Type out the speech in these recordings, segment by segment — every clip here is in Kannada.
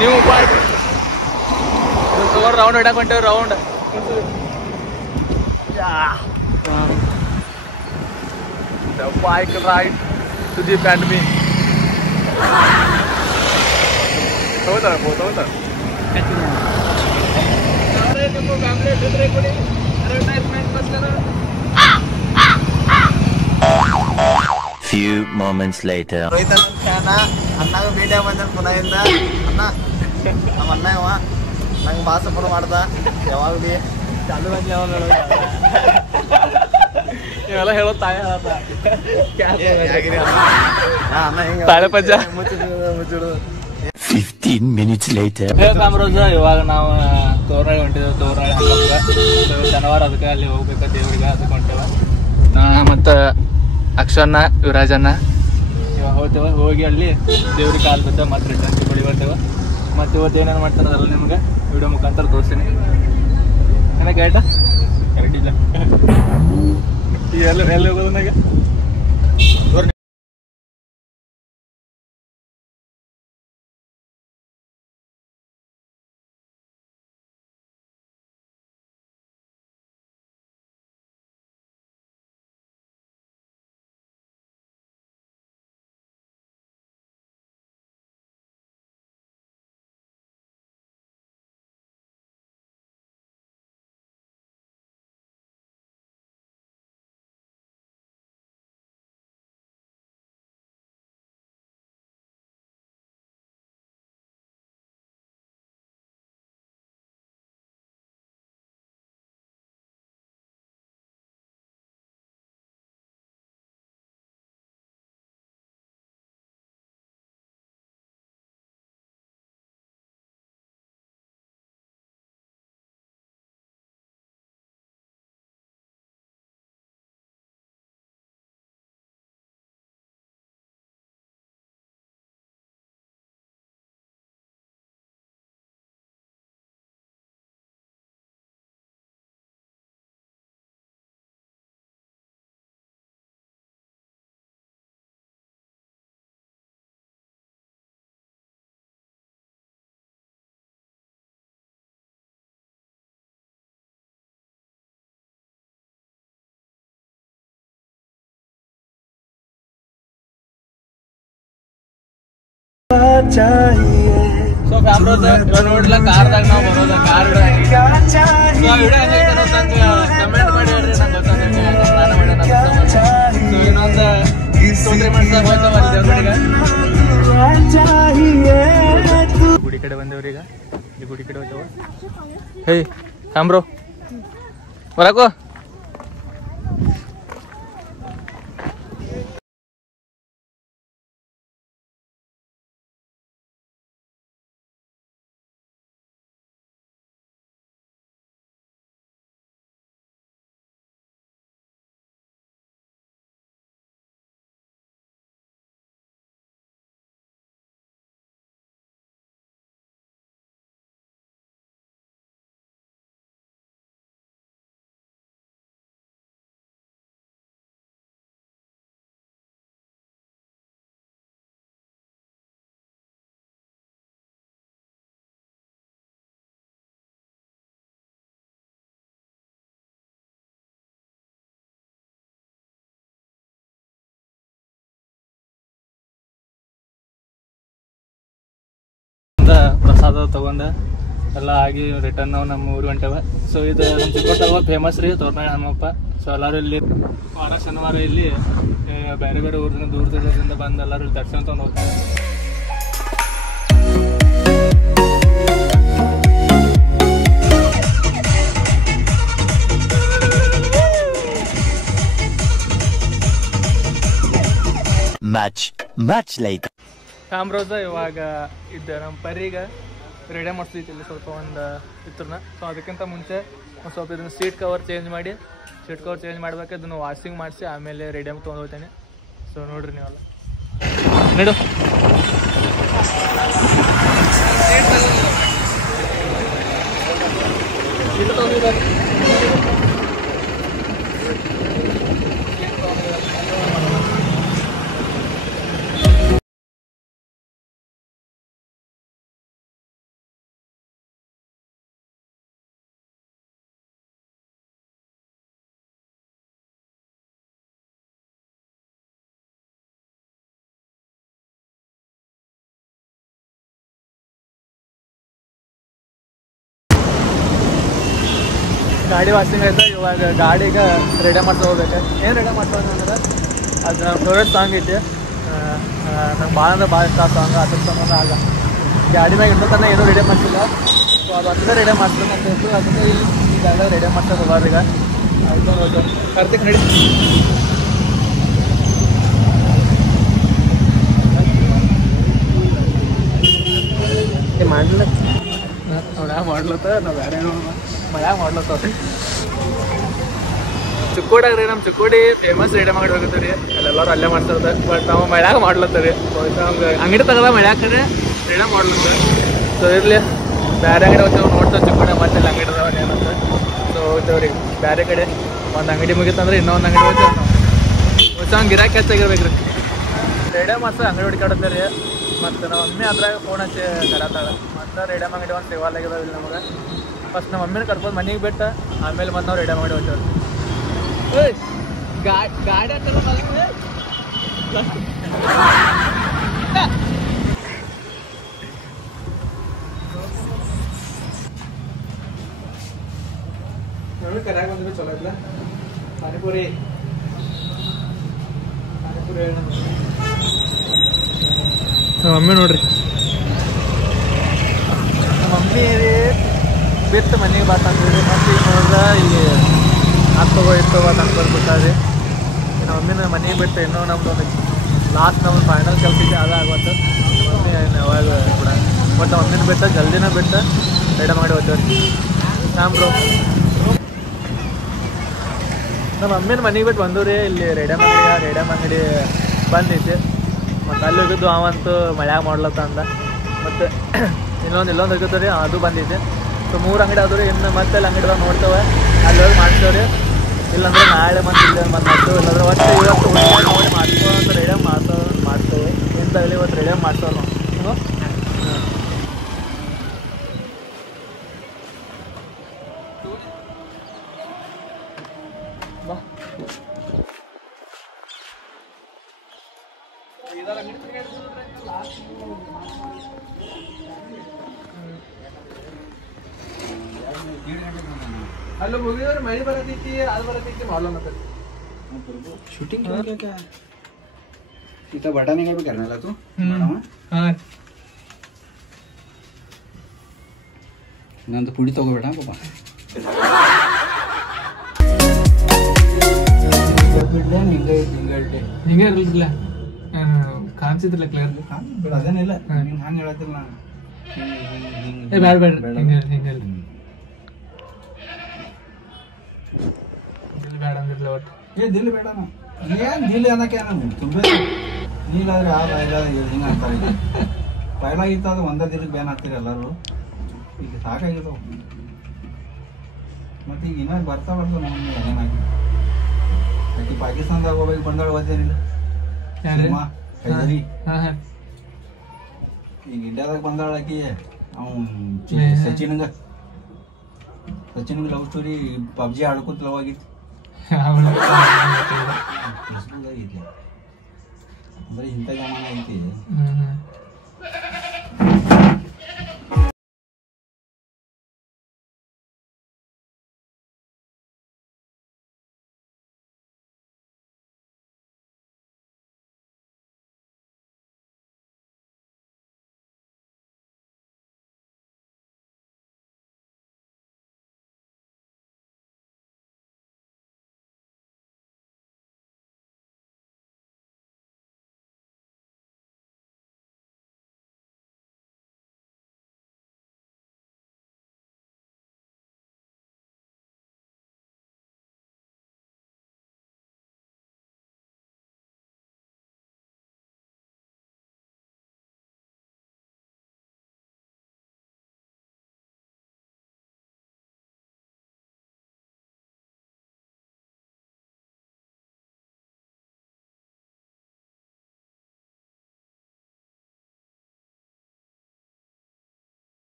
ನ್ಯೂ ಪಾರ್ಟ್ ರೌಂಡ್ ಹೊಡಕ್ ಹೊಂಟೇವ್ round The bike ride to the academy. Tawta अरे तुमको पैम्पलेट दे रहे कोनी एडवर्टाइजमेंट बस करो. Few moments later. रोहित अण्णाಗ ಭೇಟಿ ಬಂದ ಪುನಃ ಅಣ್ಣ ನಮ್ಮ ಅಣ್ಣ ಇವ ನಂಗೆ ಭಾಳ ಸಪೋರ್ಟ್ ಮಾಡ್ದ ಯಾವಾಗ ಭೀ ಚಾಲು ಬಂದು ಇವೆಲ್ಲ ಹೇಳೋ ತಾಯ ತಾಳೆ ಪಂಜ ಮುಚ್ಚಿಡು 15 minutes later. ಕಾಮರೋಜ ಇವಾಗ ನಾವು ತೋರನಾಳಿ ಹೊಂಟಿದ್ದೇವೆ. ತೋರನಾಳಿ ಹಬ್ಬಕ್ಕೆ ಶನಿವಾರ ಅದಕ್ಕೆ ಅಲ್ಲಿ ಹೋಗ್ಬೇಕು ದೇವ್ರಿಗೆ ಅದಕ್ಕೆ ಹೊಂಟೇವೆ. ಮತ್ತು ಅಕ್ಷನ್ನ ಯುವರಾಜನ್ನ ಇವಾಗ ಹೋಗ್ತೇವೆ. ಹೋಗಿ ಅಲ್ಲಿ ದೇವ್ರಿಗೆ ಕಾಲು ಬಿದ್ದ ಮತ್ತೆ ರಿಟರ್ನ್ ಬಳಿ ಬರ್ತೇವೆ. ಮತ್ತು ಇವತ್ತು ಏನೇನು ಮಾಡ್ತಾರೆ ಅದರಲ್ಲಿ ನಿಮ್ಗೆ ವಿಡಿಯೋ ಮುಖಾಂತರ ತೋರಿಸ್ತೀನಿ. ನನಗೆ ಗೈಡ ಕರೆಕ್ಟಿಲ್ಲ ಎಲ್ಲಿ ಹೋಗೋದು ನನಗೆ ಸೊ ಕ್ಯಾಮ್ರೋಸ್ ನೋಡ್ಲ ಕಾರ್ದಾಗ ನಾವು ಬರೋದ ಕಾರ್ ವಿಡಿಯೋ ಕಮೆಂಟ್ ಮಾಡಿ ಹೇಳ್ರಿ. ನಂಗೆ ಗೊತ್ತಾಗುತ್ತೆ ಸ್ನಾನ ಮಾಡಿ ಸೊ ಇನ್ನೊಂದು 2-3 ಮಂತ್ಸ್ ಹೋಗ್ತಾವಲ್ಲಿ ಗುಡಿ ಕಡೆ ಬಂದೇವ್ರಿ. ಈಗ ಈ ಗುಡಿ ಕಡೆ ಹೋಗ್ತೇವ. ಹೇ ಕ್ಯಾಮ್ರೋ ಬರಕೋ ಪ್ರಸಾದ ತಗೊಂಡ ಎಲ್ಲ ಆಗಿ ರಿಟರ್ನ್ ನಾವು ನಮ್ಮ ಊರು ಹೊಂಟೇವೆ. ಸೊ ಇದು ನಮ್ಮ ಚಿಕ್ಕೋಟಲ್ವ ಫೇಮಸ್ ರೀ ತೋರನಾಳಿ ಹನುಮಪ್ಪ. ಸೊ ಎಲ್ಲರೂ ಇಲ್ಲಿ ವಾರ ಶನಿವಾರ ಇಲ್ಲಿ ಬೇರೆ ಬೇರೆ ಊರಿನ ದೂರ ದೂರದಿಂದ ಬಂದು ಎಲ್ಲರೂ ಇಲ್ಲಿ ದರ್ಶನ ತಗೊಂಡು ಹೋಗ್ತಾರೆ. Much later. ಕಾಮ್ರೋಜ ಇವಾಗ ಇದ್ದ ನಮ್ಮ ಪರಿಗೆ ರೆಡಿ ಮಾಡಿಸ್ತಿತ್ತು ಇಲ್ಲಿ ಸ್ವಲ್ಪ ಒಂದು ಇತ್ರನ. ಸೊ ಅದಕ್ಕಿಂತ ಮುಂಚೆ ಒಂದು ಸ್ವಲ್ಪ ಇದನ್ನು ಸೀಟ್ ಕವರ್ ಚೇಂಜ್ ಮಾಡಬೇಕು. ಇದನ್ನು ವಾಷಿಂಗ್ ಮಾಡಿಸಿ ಆಮೇಲೆ ರೆಡಿಯಾಗಿ ತೊಗೊಂಡು ಹೋಗ್ತೇನೆ. ಸೊ ನೋಡ್ರಿ ನೀವೆಲ್ಲ ನಡು ಗಾಡಿ ವಾಷಿಂಗ್ ಆಯ್ತು. ಇವಾಗ ಗಾಡಿಗೆ ರೆಡಿ ಮಾಡ್ತಾ ಹೋಗ್ಬೇಕು. ಏನು ರೆಡಿ ಮಾಡ್ತಾ ಅಂದ್ರೆ ಅದು ನನ್ನ ಫೇವ್ರೇಟ್ ಸಾಂಗ್ ಐತಿ. ನಂಗೆ ಭಾಳ ಅಂದ್ರೆ ಭಾಳ ಇಷ್ಟ ಆ ಸಾಂಗ್. ಅದ್ರ ಸಂಬಂಧ ಆಗ ಗಾಡಿನಾಗ ಇನ್ನೂ ತನಕ ಏನೂ ರೆಡಿ ಮಾಡ್ತಿಲ್ಲ. ಸೊ ಅದು ಅದಕ್ಕೆ ರೆಡಿ ಮಾಡ್ತೀನಿ ಅಂತ ಹೇಳ್ತು. ಅದಕ್ಕೆ ಈಗೆಲ್ಲ ರೆಡಿ ಮಾಡ್ತಾ ಹೋಗೋರು ಈಗ. ಆಯ್ತು ಕಾರ್ತಿಕ್ ನಡಿ. ಮಾಡ್ಲ ಅವ್ನು ಮಾಡ್ಲತ್ತ ನಾವು ಬೇರೆ ಮಳ್ಯಾಗ ಮಾಡ್ಲತ್ತ. ಚಿಕ್ಕೋಡಾಗ್ರಿ ನಮ್ಮ ಚಿಕ್ಕೋಡಿ ಫೇಮಸ್ ರೆಡಿ ಮಾಡಿ ಹೋಗುತ್ತೆ ರೀ. ಎಲ್ಲರೂ ಅಲ್ಲೇ ಮಾಡ್ತಾರೆ. ಬಟ್ ನಾವು ಮಳ್ಯಾಗ ಮಾಡ್ಲತ್ತಾರೆ. ನಮ್ಗೆ ಅಂಗಡಿ ತಗದ ಮಳ್ಯಾಗ ಕಡೆ ರೆಡಿ ಮಾಡ್ಲತ್ತ. ಸೊ ಇರಲಿ ಬೇರೆ ಅಂಗಡಿ ಹೋಗ್ತೇವೆ ನೋಡ್ತೇವೆ ಚಿಕ್ಕೋಡಿ ಮತ್ತೆ ಅಲ್ಲಿ ಅಂಗಡಿ ಅದಾವ ಏನಂತ. ಸೊ ಹೋಗ್ತೇವ್ರಿ ಬೇರೆ ಕಡೆ. ಒಂದು ಅಂಗಡಿ ಮುಗಿತಂದ್ರೆ ಇನ್ನೊಂದು ಅಂಗಡಿ ಹೋಗ್ತೇವೆ ನಾವು. ಹೊಸ ಗಿರಾಕಿ ಹೆಚ್ಚಾಗಿರ್ಬೇಕು ರೀ. ರೇಡಿಯಮ್ ಮಾಡ್ತಾರೆ ಅಂಗಡಿ ಹುಡುಕಾಡುತ್ತೆ ರೀ. ಮತ್ತು ನಮ್ಮ ಮಮ್ಮಿ ಅದ್ರಾಗ ಫೋನ್ ಹಚ್ಚಿ ಕರತಾಳ. ಮತ್ತು ರೇಡಿಯಮ್ ಅಂಗಡಿ ಒಂದು ಸೇವಾಲ್ ಆಗಿದಾವೆ ಇಲ್ಲಿ ನಮಗೆ. ಫಸ್ಟ್ ನಮ್ಮ ಮಮ್ಮಿನ ಕರ್ಕೊಂಡು ಮನೆಗೆ ಬಿಟ್ಟು ಆಮೇಲೆ ಬಂದು ನಾವು ರೇಡಿಯಮ್ ಅಂಗಡಿ ಹೋಗ್ತೇವೆ. ಗಾಡಿ ಕರ್ಯಾಗ ಬಂದ್ವಿ. ಚಲೋ ಐತ್ಲ ಪಾನಿಪುರಿ. ನಮ್ಮ ಮಮ್ಮಿ ನೋಡ್ರಿ. ನಮ್ಮ ಮಮ್ಮಿ ಬಿತ್ತು ಮನೆಗೆ ಬಾತಂದ್ರಿ. ಮತ್ತೆ ಈಗ ನೋಡ್ರೆ ಇಲ್ಲಿ ಹತ್ತಗೋ ಇರ್ತವ ತಂದು ಬಿಟ್ಟಾರಿ. ನಮ್ಮ ಮಮ್ಮಿನ ಮನೆಗೆ ಬಿಟ್ಟು ಇನ್ನೂ ನಮ್ದು ಒಂದು ಲಾಸ್ಟ್ ನಮ್ದು ಫೈನಲ್ ಕೆಲಸ ಇದೆ ಅದು ಆಗುತ್ತೆ. ಮಮ್ಮಿ ಯಾವಾಗ ಕೂಡ ಬಟ್ ನಮ್ಮ ಮಮ್ಮಿನ ಬಿಟ್ಟು ಜಲ್ದಿನ ಬಿಟ್ಟು ರೆಡಿ ಮಾಡಿ ಹೋಗ್ತೇವೆ. ಬ್ರೋ ನಮ್ಮ ಮಮ್ಮಿನ ಮನೆಗೆ ಬಿಟ್ಟು ಬಂದು ರೀ. ಇಲ್ಲಿ ರೇಡಿಯಮ್ ಅಂಗಡಿ ಬಂದೈತಿ. ಮತ್ತು ಅಲ್ಲಿ ಹೋಗಿದ್ದು ಅವಂತೂ ಮಳ್ಯಾಗ ಮಾಡ್ಲತ್ತ ಅಂದ. ಮತ್ತು ಇಲ್ಲೊಂದು ಹೋಗಿತ್ತು ರೀ ಅದು ಬಂದೈತಿ. ಸೊ 3 ಅಂಗಡಿ ಆದ್ರೂ ಇನ್ನು ಮತ್ತೆ ಅಲ್ಲಿ ಅಂಗಡಿದಾಗ ನೋಡ್ತೇವೆ. ಅಲ್ಲಿ ಹೋಗಿ ಮಾಡ್ತೇವೆ ರೀ. ಇಲ್ಲಾಂದ್ರೆ ನಾಳೆ ಮತ್ತೆ ಇಲ್ಲಿ ಮತ್ತೆ ಮಾಡ್ತೇವೆ. ಇಲ್ಲಾಂದ್ರೆ ಒಟ್ಟು ಇವತ್ತು ನೋಡಿ ಮಾಡ್ತೇವೆ ಅಂತ ರೇಡಿಯಮ್ ಮಾಡ್ತೇವೆ. ಎಂತಾಗಲಿ ಇವತ್ತು ರೇಡಿಯಮ್ ಮಾಡ್ತೇವೆ ನಾವು. ಬಾ ಅಲ್ಲ ಮುಗಿದ್ರೆ ಮಳೆ ಬರತೈತಿ ಅದು ಬರತೈತಿ ಮಾಡಲ್ಲ. शूटिंग क्या इतना बड़ा नहीं है करने लगा तू. हाँ ನಂದು ಪುಡಿ ತಗೋಬೇಡ ಪಾಪ. ಹಿಂಗೆ ಇರಲಿಲ್ಲ ಕಾಣಿಸಿದ್ರಲ್ಲ ಕ್ಲಿಯರ್. ಅದೇನಿಲ್ಲ ನೀನು ಹಂಗೆ ಹೇಳತ್ತಿಲ್ಲ. ಬೇಡ ಹಿಂಗೆ ಬೇಡ ಅಂದಿರ್ಲಿ ಒಟ್ಟು. ದಿಲ್ಲಿ ಬೇಡ ಏನ್ ದಿಲ್ಲಿ ಅನ್ನಕ್ಕೆ ತುಂಬ ನೀಲಾದ್ರೆ ಹಿಂಗೆ ಅಂತಾರೆ. ಪೈಲಾಗಿತ್ತು ಅದು ಒಂದೇ ದಿನಕ್ಕೆ ಬ್ಯಾನ್ ಆಗ್ತೀರಿ ಎಲ್ಲರೂ. ಈಗ ಸಾಕಾಗಿತ್ತು. ಮತ್ತೆ ಈಗ ಇನ್ನೊಂದು ಬರ್ತಾ ನಮಗೆ ಏನಾಗಿ ಆಕಿ ಪಾಕಿಸ್ತಾನದಾಗ ಹೋಗಿ ಬಂದಾಳ ಓದೇನಿಲ್ಲ. ಈಗ ಇಂಡಿಯಾದಾಗ ಬಂದಾಳ ಆಕಿ. ಸಚಿನ್ಗೆ ಲವ್ ಸ್ಟೋರಿ ಪಬ್ಜಿ ಆಡ್ಕೊತ ಲವ್ ಆಗಿತ್ತು. ಅಂದ್ರೆ ಇಂಥ ಜಮಾನ ಐತಿ.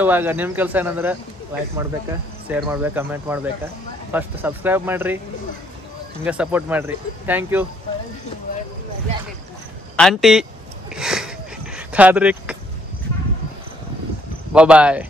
ಇವಾಗ ನಿಮ್ಮ ಕೆಲಸ ಏನಂದ್ರೆ ಲೈಕ್ ಮಾಡ್ಬೇಕಾ, ಶೇರ್ ಮಾಡ್ಬೇಕಾ, ಕಮೆಂಟ್ ಮಾಡ್ಬೇಕಾ. ಫಸ್ಟ್ ಸಬ್ಸ್ಕ್ರೈಬ್ ಮಾಡಿರಿ, ಹಿಂಗೆ ಸಪೋರ್ಟ್ ಮಾಡಿರಿ. ಥ್ಯಾಂಕ್ ಯು ಆಂಟಿ ಖಾದ್ರಿಕ್. ಬಾಯ್.